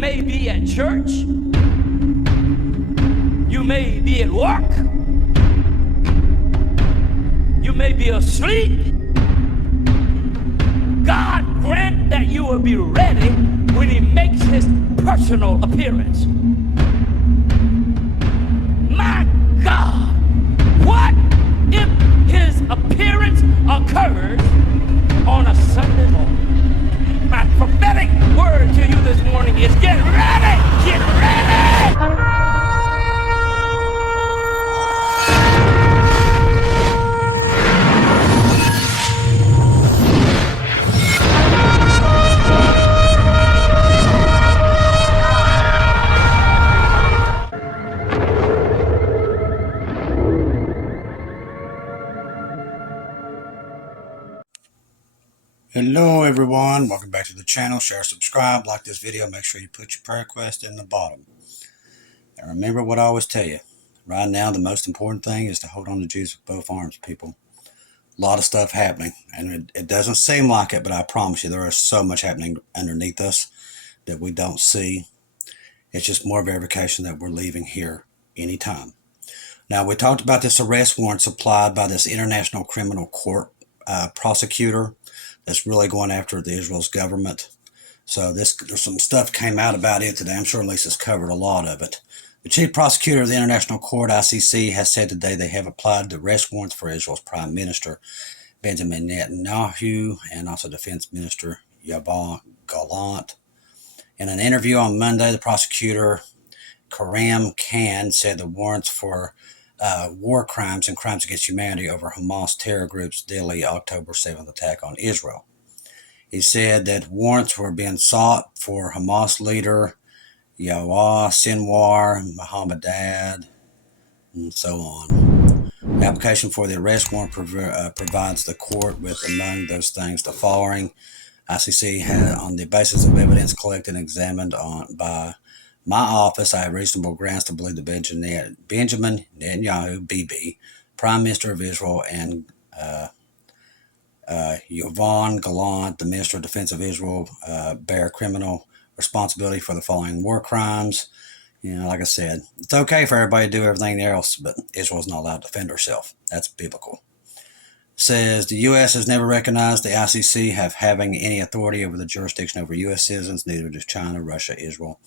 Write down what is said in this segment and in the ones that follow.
may be at church. You may be at work. You may be asleep. God grant that you will be ready when he makes his personal appearance. My God, what if his appearance occurs on a Sunday morning? My prophetic word to you this morning is get ready! Get ready! Hello everyone, welcome back to the channel. Share, subscribe, like this video, make sure you put your prayer request in the bottom. And remember what I always tell you, right now the most important thing is to hold on to Jesus with both arms, people. A lot of stuff happening, and it doesn't seem like it, but I promise you there is so much happening underneath us that we don't see. It's just more verification that we're leaving here anytime. Now, we talked about this arrest warrant supplied by this International Criminal Court prosecutor that's really going after the Israel's government. So there's some stuff came out about it today. I'm sure Lisa's covered a lot of it. The chief prosecutor of the International Court, ICC, has said today they have applied the arrest warrants for Israel's Prime Minister, Benjamin Netanyahu, and also Defense Minister Yoav Gallant. In an interview on Monday, the prosecutor, Karim Khan, said the warrants for war crimes and crimes against humanity over Hamas terror group's deadly October 7th attack on Israel. He said that warrants were being sought for Hamas leader Yahya Sinwar, Mohammadad, and so on. The application for the arrest warrant provides the court with, among those things, the following. ICC had, on the basis of evidence collected and examined by my office, I have reasonable grounds to believe that Benjamin Netanyahu, BB, Prime Minister of Israel, and Yoav Gallant, the Minister of Defense of Israel, bear criminal responsibility for the following war crimes. You know, like I said, it's okay for everybody to do everything else, but Israel's not allowed to defend herself. That's biblical. It says the U.S. has never recognized the ICC having any authority over the jurisdiction over U.S. citizens, neither does China, Russia, Israel,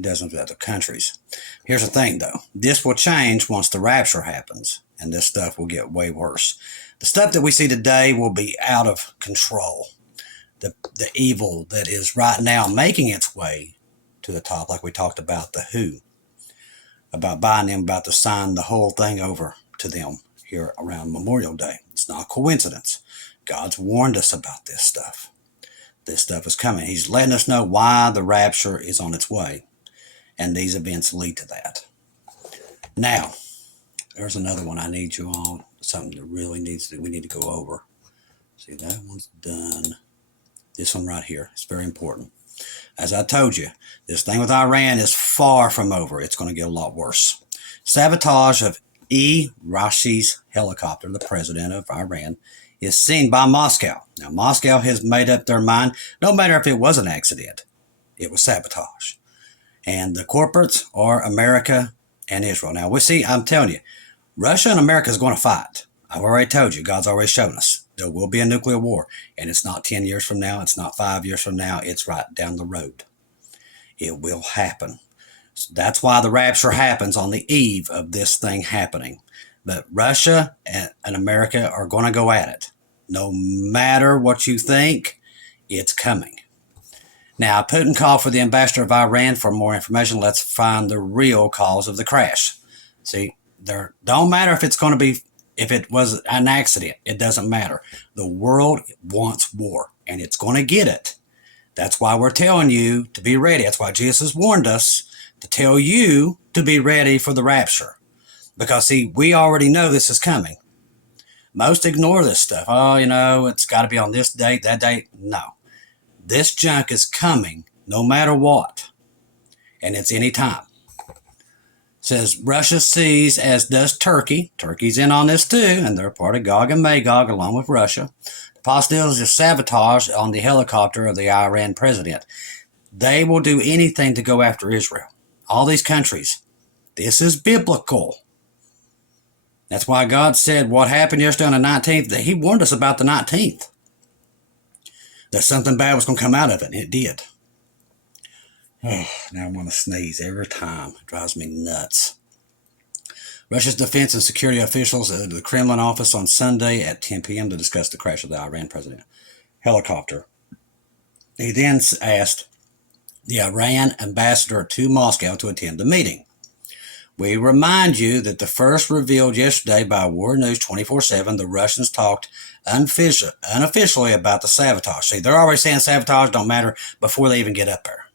dozens of other countries. Here's the thing, though. This will change once the rapture happens, and this stuff will get way worse. The stuff that we see today will be out of control. The evil that is right now making its way to the top, like we talked about the WHO, about buying them, about to sign the whole thing over to them here around Memorial Day. It's not a coincidence. God's warned us about this stuff. This stuff is coming. He's letting us know why the rapture is on its way. And these events lead to that. Now, there's another one I need you all, something that really we need to go over. See, that one's done. This one right here is very important. As I told you, this thing with Iran is far from over. It's going to get a lot worse. Sabotage of Rashi's helicopter, the president of Iran, is seen by Moscow. Now, Moscow has made up their mind, no matter if it was an accident, it was sabotage. And the corporates are America and Israel. Now, we see, I'm telling you, Russia and America is going to fight. I've already told you, God's already shown us. There will be a nuclear war. And it's not 10 years from now. It's not 5 years from now. It's right down the road. It will happen. So that's why the rapture happens on the eve of this thing happening. But Russia and America are going to go at it. No matter what you think, it's coming. Now, Putin called for the ambassador of Iran for more information. Let's find the real cause of the crash. See, don't matter if it's going to be, if it was an accident. It doesn't matter. The world wants war, and it's going to get it. That's why we're telling you to be ready. That's why Jesus warned us to tell you to be ready for the rapture. Because, see, we already know this is coming. Most ignore this stuff. Oh, you know, it's got to be on this date, that date. No. This junk is coming no matter what. And it's any time. Says Russia sees, as does Turkey. Turkey's in on this too, and they're part of Gog and Magog along with Russia. The possibilities of sabotage on the helicopter of the Iran president. They will do anything to go after Israel. All these countries. This is biblical. That's why God said what happened yesterday on the 19th, that he warned us about the 19th. That something bad was going to come out of it, and it did. Oh, now I want to sneeze every time. It drives me nuts. Russia's defense and security officials at the Kremlin office on Sunday at 10 p.m. to discuss the crash of the Iran president helicopter. He then asked the Iran ambassador to Moscow to attend the meeting. We remind you that the first revealed yesterday by War News 24/7, the Russians talked unofficially about the sabotage. See, they're already saying sabotage don't matter before they even get up there.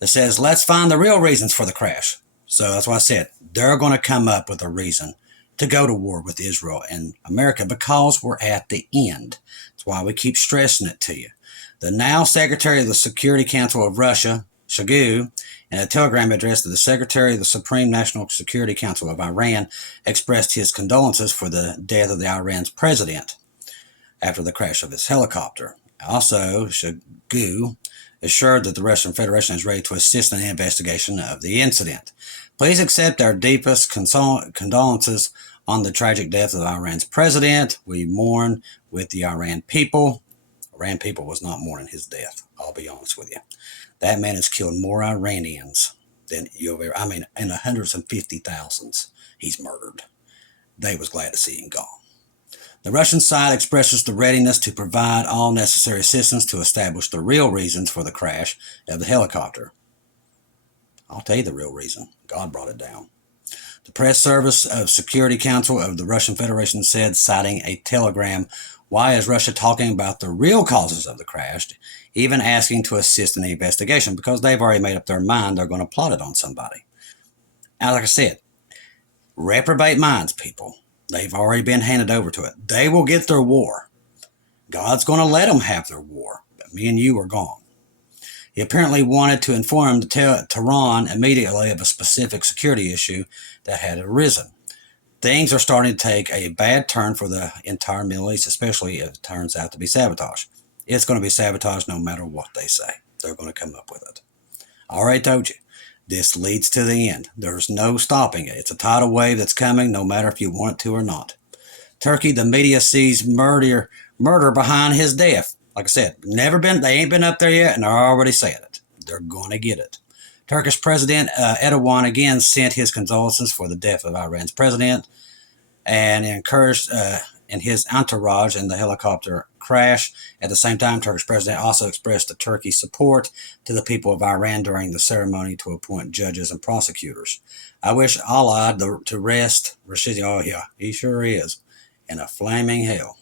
It says, let's find the real reasons for the crash. So that's why I said they're going to come up with a reason to go to war with Israel and America because we're at the end. That's why we keep stressing it to you. The now Secretary of the Security Council of Russia, Shoigu, in a telegram address to the Secretary of the Supreme National Security Council of Iran, expressed his condolences for the death of the Iran's president after the crash of his helicopter. Also, Shoigu assured that the Russian Federation is ready to assist in the investigation of the incident. Please accept our deepest condolences on the tragic death of Iran's president. We mourn with the Iran people. Iran people was not mourning his death, I'll be honest with you. That man has killed more Iranians than you've ever, in the hundreds and 50,000s he's murdered. They was glad to see him gone. The Russian side expresses the readiness to provide all necessary assistance to establish the real reasons for the crash of the helicopter. I'll tell you the real reason. God brought it down. The press service of Security Council of the Russian Federation said, citing a telegram, why is Russia talking about the real causes of the crash, even asking to assist in the investigation? Because they've already made up their mind they're going to plot it on somebody. Now, like I said, reprobate minds, people. They've already been handed over to it. They will get their war. God's going to let them have their war. But me and you are gone. He apparently wanted to inform Tehran immediately of a specific security issue that had arisen. Things are starting to take a bad turn for the entire Middle East, especially if it turns out to be sabotage. It's going to be sabotage no matter what they say. They're going to come up with it. I already told you. This leads to the end. There's no stopping it. It's a tidal wave that's coming no matter if you want it to or not. Turkey, the media sees murder behind his death. Like I said, they ain't been up there yet, and they're already saying it. They're going to get it. Turkish President Erdogan again sent his condolences for the death of Iran's president and encouraged in his entourage in the helicopter crash. At the same time, Turkish president also expressed the Turkey's support to the people of Iran during the ceremony to appoint judges and prosecutors. I wish Allah to rest, oh yeah, he sure is, in a flaming hell.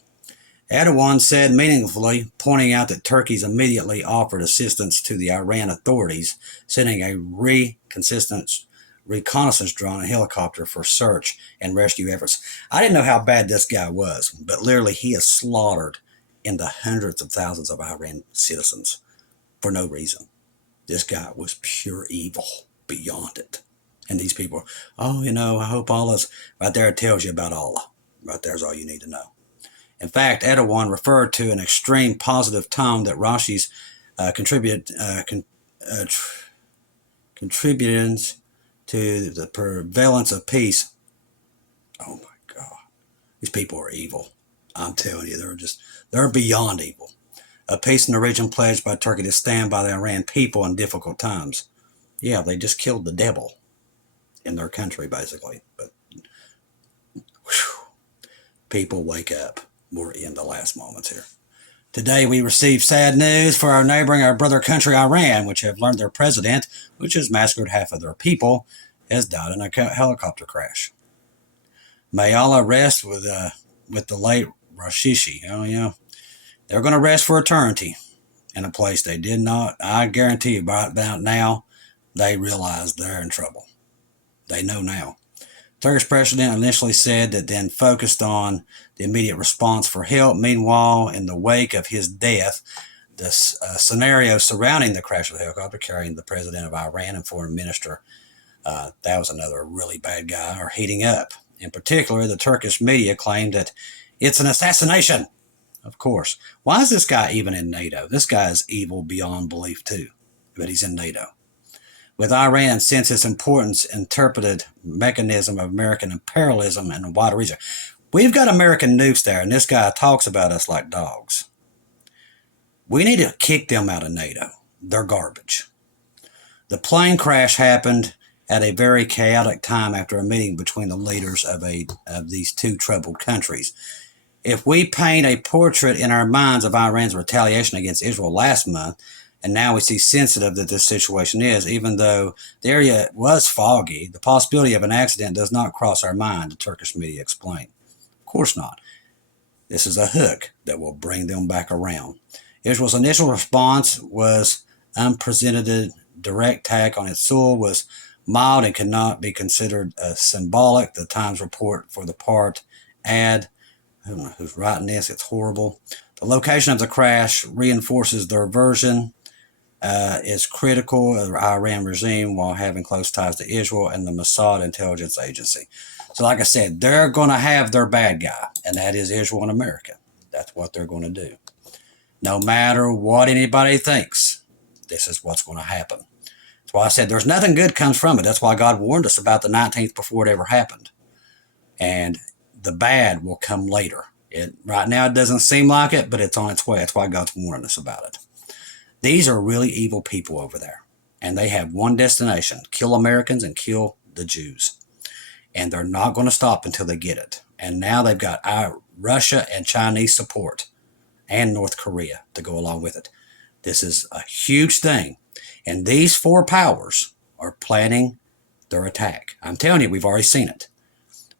Erdogan said meaningfully, pointing out that Turkey's immediately offered assistance to the Iran authorities, sending a reconnaissance drone and helicopter for search and rescue efforts. I didn't know how bad this guy was, but literally he has slaughtered in the hundreds of thousands of Iran citizens for no reason. This guy was pure evil beyond it. And these people, I hope Allah's right there. It tells you about Allah. Right there's all you need to know. In fact, Erdogan referred to an extreme positive tone that Rashi's contributions to the prevalence of peace. Oh my God. These people are evil. I'm telling you, they're beyond evil. A peace in the region pledged by Turkey to stand by the Iran people in difficult times. Yeah, they just killed the devil in their country, basically. But people wake up. We're in the last moments here. Today we received sad news for our brother country Iran, which have learned their president, which has massacred half of their people, has died in a helicopter crash. May Allah rest with the late Rashishi. Oh yeah, they're going to rest for eternity in a place they did not. I guarantee you, by about now, they realize they're in trouble. They know now. Turkish president initially said that then focused on the immediate response for help. Meanwhile, in the wake of his death, the scenario surrounding the crash of the helicopter carrying the president of Iran and foreign minister, that was another really bad guy, are heating up. In particular, the Turkish media claimed that it's an assassination. Of course. Why is this guy even in NATO? This guy is evil beyond belief too. but he's in NATO. With Iran, since its importance, interpreted mechanism of American imperialism in a wider region. We've got American nukes there, and this guy talks about us like dogs. We need to kick them out of NATO. They're garbage. The plane crash happened at a very chaotic time after a meeting between the leaders of these two troubled countries. If we paint a portrait in our minds of Iran's retaliation against Israel last month, and now we see sensitive that this situation is, even though the area was foggy, the possibility of an accident does not cross our mind, the Turkish media explained. Of course not. This is a hook that will bring them back around. Israel's initial response was unprecedented. Direct attack on its soil was mild and could not be considered symbolic. The Times report for the part add, I don't know who's writing this, it's horrible. The location of the crash reinforces their version is critical of the Iran regime while having close ties to Israel and the Mossad intelligence agency. So like I said, they're going to have their bad guy, and that is Israel and America. That's what they're going to do. No matter what anybody thinks, this is what's going to happen. That's why I said there's nothing good comes from it. That's why God warned us about the 19th before it ever happened. And the bad will come later. Right now it doesn't seem like it, but it's on its way. That's why God's warning us about it. These are really evil people over there. And they have one destination, kill Americans and kill the Jews. And they're not going to stop until they get it. And now they've got Russia and Chinese support and North Korea to go along with it. This is a huge thing. And these four powers are planning their attack. I'm telling you, we've already seen it.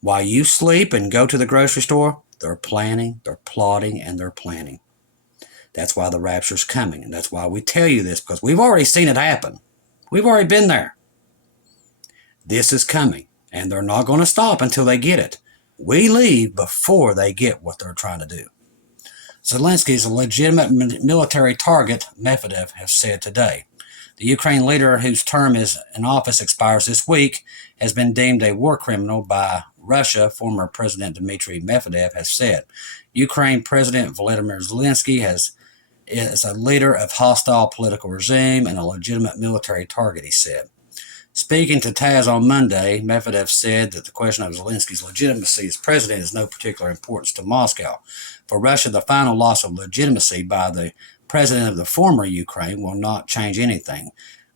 While you sleep and go to the grocery store, they're planning, they're plotting, and they're planning. That's why the rapture's coming. And that's why we tell you this, because we've already seen it happen. We've already been there. This is coming. And they're not going to stop until they get it. We leave before they get what they're trying to do. Zelenskyy is a legitimate military target, Medvedev has said today. The Ukraine leader, whose term in office expires this week, has been deemed a war criminal by Russia, former President Dmitry Medvedev has said. Ukraine President Volodymyr Zelenskyy is a leader of hostile political regime and a legitimate military target, he said. Speaking to TASS on Monday, Medvedev said that the question of Zelenskyy's legitimacy as president is no particular importance to Moscow. For Russia, the final loss of legitimacy by the president of the former Ukraine will not change anything.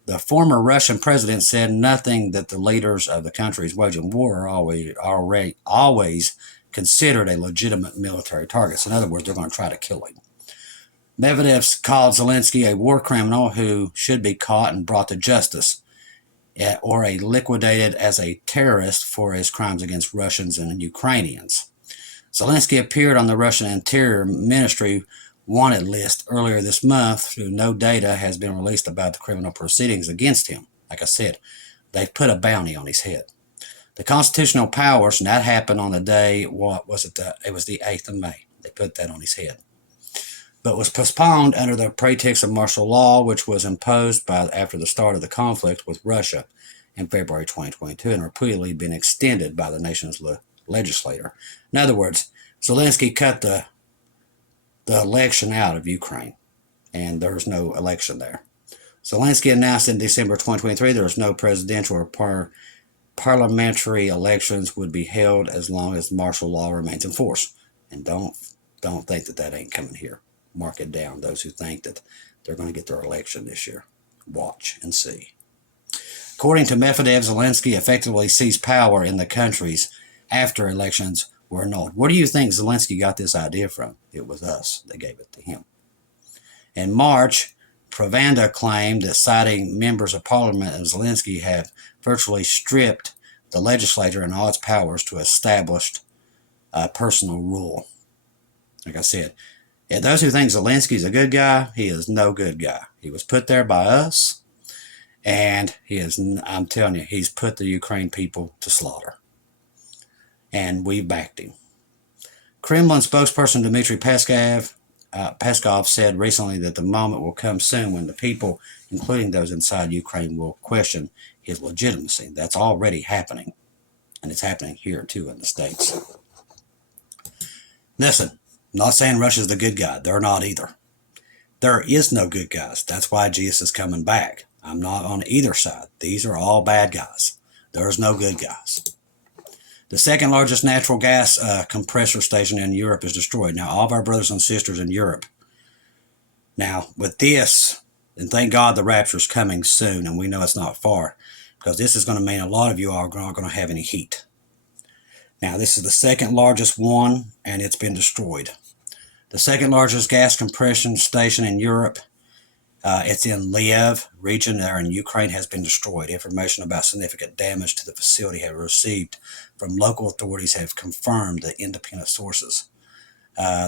The former Russian president said nothing that the leaders of the countries waging war are always considered a legitimate military target. So in other words, they're going to try to kill him. Medvedev called Zelenskyy a war criminal who should be caught and brought to justice, or liquidated as a terrorist for his crimes against Russians and Ukrainians. Zelenskyy appeared on the Russian Interior Ministry wanted list earlier this month. No data has been released about the criminal proceedings against him. Like I said, they've put a bounty on his head. The constitutional powers, and that happened on the day, it was the 8th of May. They put that on his head. But was postponed under the pretext of martial law, which was imposed after the start of the conflict with Russia in February 2022 and repeatedly been extended by the nation's legislator. In other words, Zelenskyy cut the election out of Ukraine, and there's no election there. Zelenskyy announced in December 2023 there is no presidential or parliamentary elections would be held as long as martial law remains in force. And don't think that ain't coming here. Mark it down, those who think that they're going to get their election this year. Watch and see. According to Medvedev, Zelenskyy effectively seized power in the countries after elections were annulled. Where do you think Zelenskyy got this idea from? It was us that gave it to him. In March, Pravda claimed that citing members of parliament and Zelenskyy have virtually stripped the legislature and all its powers to establish personal rule. Like I said, those who think Zelensky's a good guy, he is no good guy. He was put there by us, and I'm telling you, he's put the Ukraine people to slaughter. And we backed him. Kremlin spokesperson Dmitry Peskov said recently that the moment will come soon when the people, including those inside Ukraine, will question his legitimacy. That's already happening, and it's happening here too in the States. Listen, I'm not saying Russia's the good guy. They're not either. There is no good guys. That's why Jesus is coming back. I'm not on either side. These are all bad guys. There's no good guys. The second largest natural gas compressor station in Europe is destroyed. Now, all of our brothers and sisters in Europe. Now, with this, and thank God the rapture is coming soon, and we know it's not far, because this is going to mean a lot of you are not going to have any heat. Now, this is the second largest one, and it's been destroyed. The second largest gas compression station in Europe, it's in Lviv region there in Ukraine, has been destroyed. Information about significant damage to the facility have received from local authorities have confirmed the independent sources.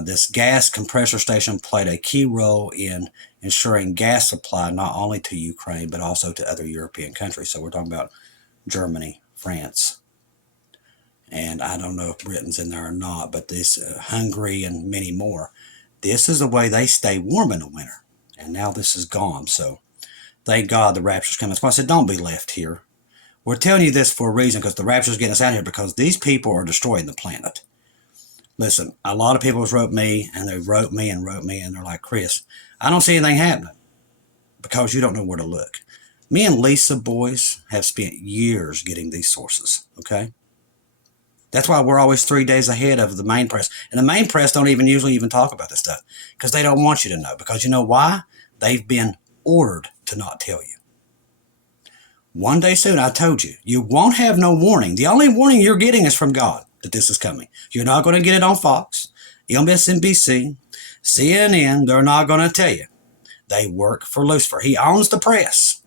This gas compressor station played a key role in ensuring gas supply not only to Ukraine but also to other European countries. So we're talking about Germany, France, and I don't know if Britain's in there or not, but this Hungary and many more. This is the way they stay warm in the winter, and now this is gone. So thank God the rapture's coming. That's why I said don't be left here. We're telling you this for a reason, because the rapture's getting us out of here, because these people are destroying the planet. Listen, a lot of people have wrote me, and they wrote me, and they're like, Chris, I don't see anything happening, because you don't know where to look. Me and Lisa boys have spent years getting these sources, okay? That's why we're always 3 days ahead of the main press. And the main press don't usually talk about this stuff, because they don't want you to know. Because you know why? They've been ordered to not tell you. One day soon, I told you, you won't have no warning. The only warning you're getting is from God that this is coming. You're not going to get it on Fox, MSNBC, CNN. They're not going to tell you. They work for Lucifer. He owns the press.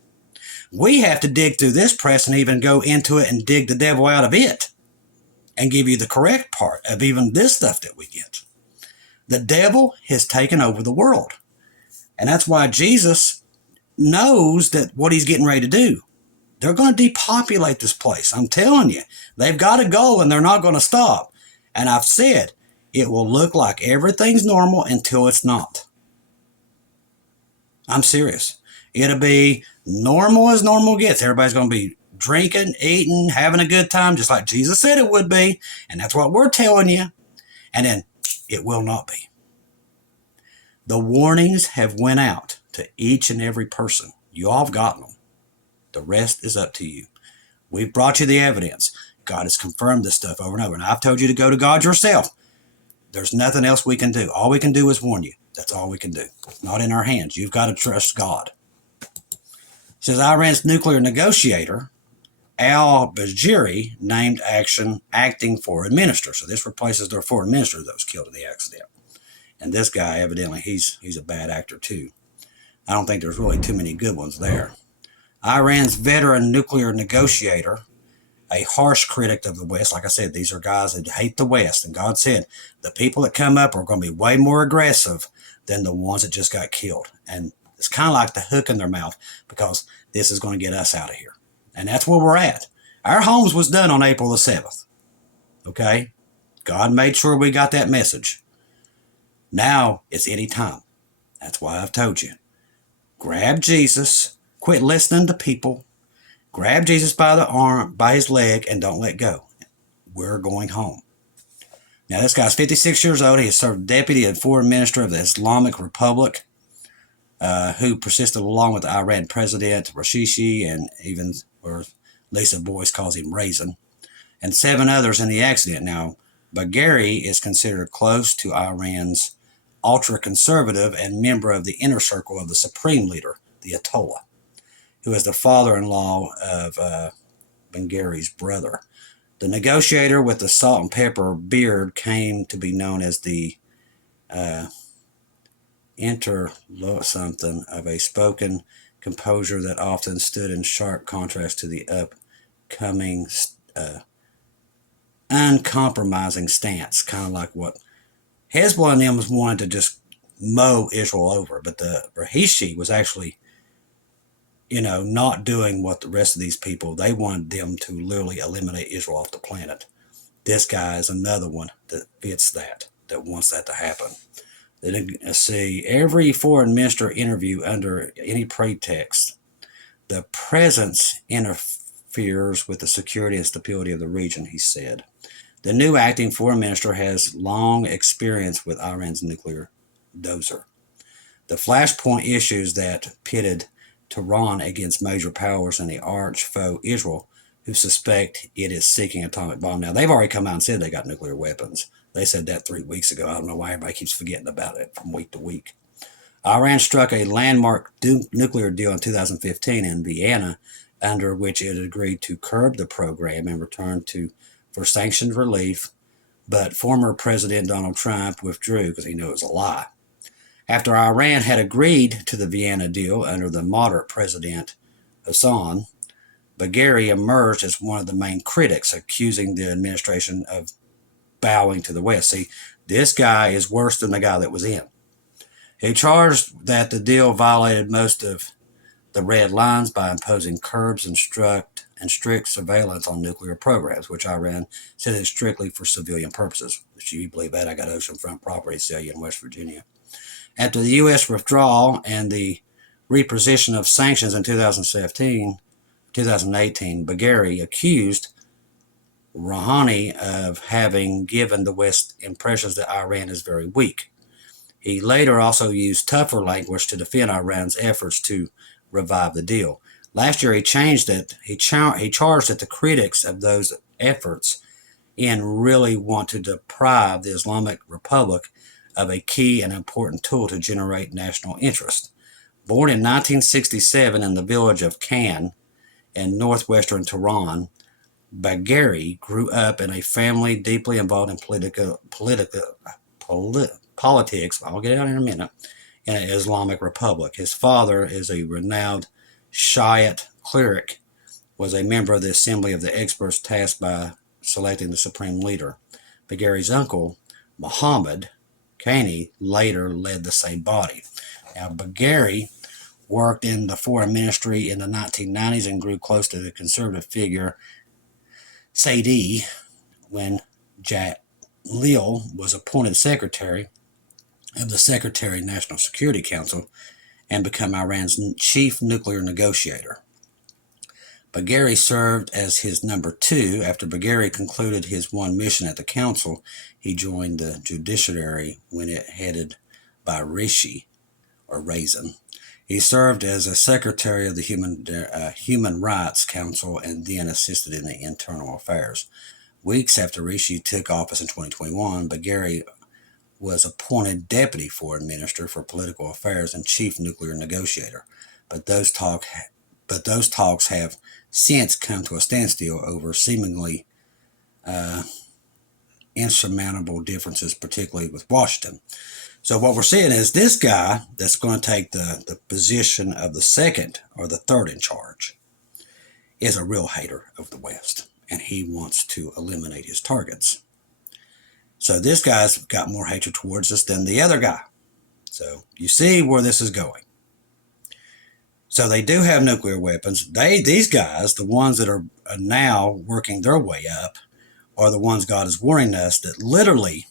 We have to dig through this press and even go into it and dig the devil out of it and give you the correct part of even this stuff that we get. The devil has taken over the world. And that's why Jesus knows that what he's getting ready to do. They're going to depopulate this place. I'm telling you, they've got to go and they're not going to stop. And I've said it will look like everything's normal until it's not. I'm serious. It'll be normal as normal gets. Everybody's going to be drinking, eating, having a good time, just like Jesus said it would be. And that's what we're telling you. And then it will not be. The warnings have went out to each and every person. You all have gotten them. The rest is up to you. We've brought you the evidence. God has confirmed this stuff over and over. And I've told you to go to God yourself. There's nothing else we can do. All we can do is warn you. That's all we can do. It's not in our hands. You've got to trust God. It says Iran's nuclear negotiator, al-Baghdadi, named acting foreign minister. So this replaces their foreign minister that was killed in the accident. And this guy, evidently, he's a bad actor too. I don't think there's really too many good ones there. Iran's veteran nuclear negotiator, a harsh critic of the West. Like I said, these are guys that hate the West. And God said, the people that come up are going to be way more aggressive than the ones that just got killed. And it's kind of like the hook in their mouth, because this is going to get us out of here. And that's where we're at. Our homes was done on April the 7th. Okay? God made sure we got that message. Now it's any time. That's why I've told you. Grab Jesus. Quit listening to people. Grab Jesus by the arm, by his leg, and don't let go. We're going home. Now, this guy's 56 years old. He has served deputy and foreign minister of the Islamic Republic, who persisted along with the Iran president, Rashishi, and even, or Lisa Boyce calls him Raisin, and 7 others in the accident. Now, Baghdadi is considered close to Iran's ultra-conservative and member of the inner circle of the supreme leader, the Ayatollah, who is the father-in-law of Baghdadi's brother. The negotiator with the salt and pepper beard came to be known as the something of a spoken composure that often stood in sharp contrast to the upcoming uncompromising stance, kind of like what Hezbollah and them was wanting to just mow Israel over. But the Rahishi was actually, not doing what the rest of these people, they wanted them to literally eliminate Israel off the planet. This guy is another one that fits that wants that to happen. Let's see, every foreign minister interview under any pretext, the presence interferes with the security and stability of the region, he said. The new acting foreign minister has long experience with Iran's nuclear dozer. The flashpoint issues that pitted Tehran against major powers and the arch foe Israel, who suspect it is seeking atomic bomb. Now, they've already come out and said they got nuclear weapons. They said that 3 weeks ago. I don't know why everybody keeps forgetting about it from week to week. Iran struck a landmark nuclear deal in 2015 in Vienna, under which it agreed to curb the program and return for sanctioned relief, but former President Donald Trump withdrew because he knew it was a lie. After Iran had agreed to the Vienna deal under the moderate President Hassan, Bagheri emerged as one of the main critics, accusing the administration of bowing to the West. See, this guy is worse than the guy that was in. He charged that the deal violated most of the red lines by imposing curbs and strict surveillance on nuclear programs, which Iran said is strictly for civilian purposes. If you believe that, I got oceanfront property sell you in West Virginia. After the U.S. withdrawal and the reposition of sanctions in 2018, Bagheri accused Rouhani of having given the West impressions that Iran is very weak. He later also used tougher language to defend Iran's efforts to revive the deal. Last year, he charged that the critics of those efforts really want to deprive the Islamic Republic of a key and important tool to generate national interest. Born in 1967 in the village of Can in northwestern Tehran, Bagheri grew up in a family deeply involved in politics, I'll get out in a minute, in an Islamic Republic. His father is a renowned Shiite cleric, was a member of the Assembly of the Experts tasked by selecting the supreme leader. Bagheri's uncle, Muhammad Kani, later led the same body. Now, Bagheri worked in the foreign ministry in the 1990s and grew close to the conservative figure Saidi when Jalil was appointed secretary of the Secretary National Security Council and become Iran's chief nuclear negotiator. Bagheri served as his number 2. After Bagheri concluded his one mission at the council, he joined the judiciary when it headed by Rishi, or Raisin. He served as a secretary of the Human Rights Council and then assisted in the internal affairs. Weeks after Rishi took office in 2021, Bagheri was appointed Deputy Foreign Minister for Political Affairs and Chief Nuclear Negotiator. But those talks have since come to a standstill over seemingly insurmountable differences, particularly with Washington. So what we're seeing is this guy that's going to take the position of the second or the third in charge is a real hater of the West, and he wants to eliminate his targets. So this guy's got more hatred towards us than the other guy. So you see where this is going. So they do have nuclear weapons. These guys, the ones that are now working their way up, are the ones God is warning us that literally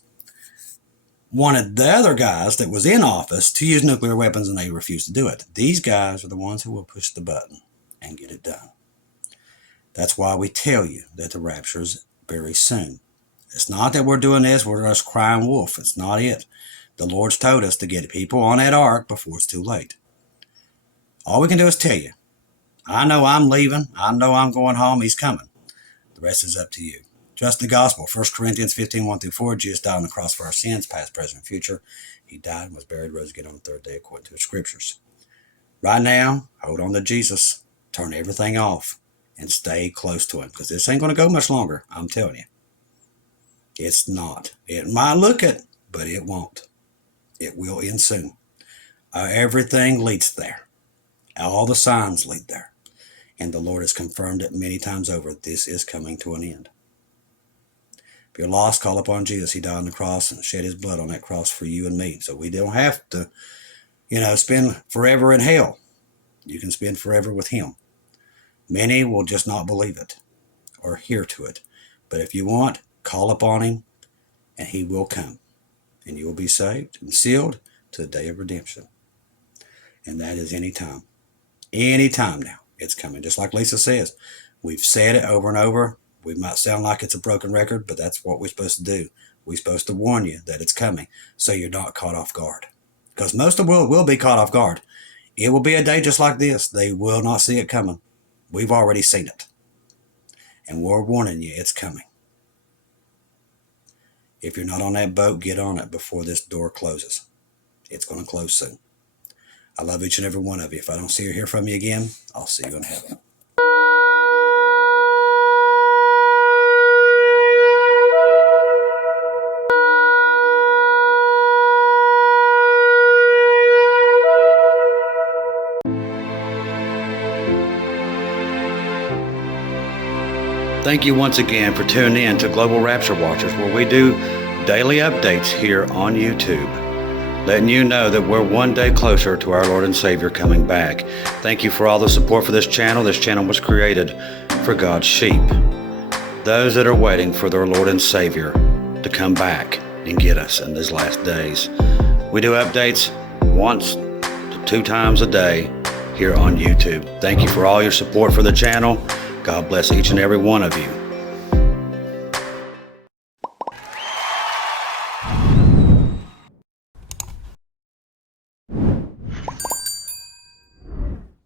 wanted the other guys that was in office to use nuclear weapons, and they refused to do it. These guys are the ones who will push the button and get it done. That's why we tell you that the rapture is very soon. It's not that we're doing this, we're just crying wolf. It's not it. The Lord's told us to get people on that ark before it's too late. All we can do is tell you, I know I'm leaving. I know I'm going home. He's coming. The rest is up to you. Trust the gospel. 1 Corinthians 15:1-4. Jesus died on the cross for our sins, past, present, and future. He died and was buried, rose again on the third day according to the scriptures. Right now, hold on to Jesus. Turn everything off and stay close to him, because this ain't going to go much longer. I'm telling you. It's not. It might look it, but it won't. It will end soon. Everything leads there. All the signs lead there. And the Lord has confirmed it many times over. This is coming to an end. If you're lost, call upon Jesus. He died on the cross and shed his blood on that cross for you and me. So we don't have to, spend forever in hell. You can spend forever with him. Many will just not believe it or hear to it. But if you want, call upon him and he will come. And you will be saved and sealed to the day of redemption. And that is any time. Any time now. It's coming. Just like Lisa says. We've said it over and over. We might sound like it's a broken record, but that's what we're supposed to do. We're supposed to warn you that it's coming so you're not caught off guard. Because most of the world will be caught off guard It will be a day just like this. They will not see it coming. We've already seen it. And we're warning you, it's coming. If you're not on that boat, get on it before this door closes. It's going to close soon. I love each and every one of you. If I don't see or hear from you again, I'll see you in heaven. Thank you once again for tuning in to Global Rapture Watchers, where we do daily updates here on YouTube, letting you know that we're one day closer to our Lord and Savior coming back. Thank you for all the support for this channel. This channel was created for God's sheep, those that are waiting for their Lord and Savior to come back and get us in these last days. We do updates once to 2 times a day here on YouTube. Thank you for all your support for the channel. God bless each and every one of you.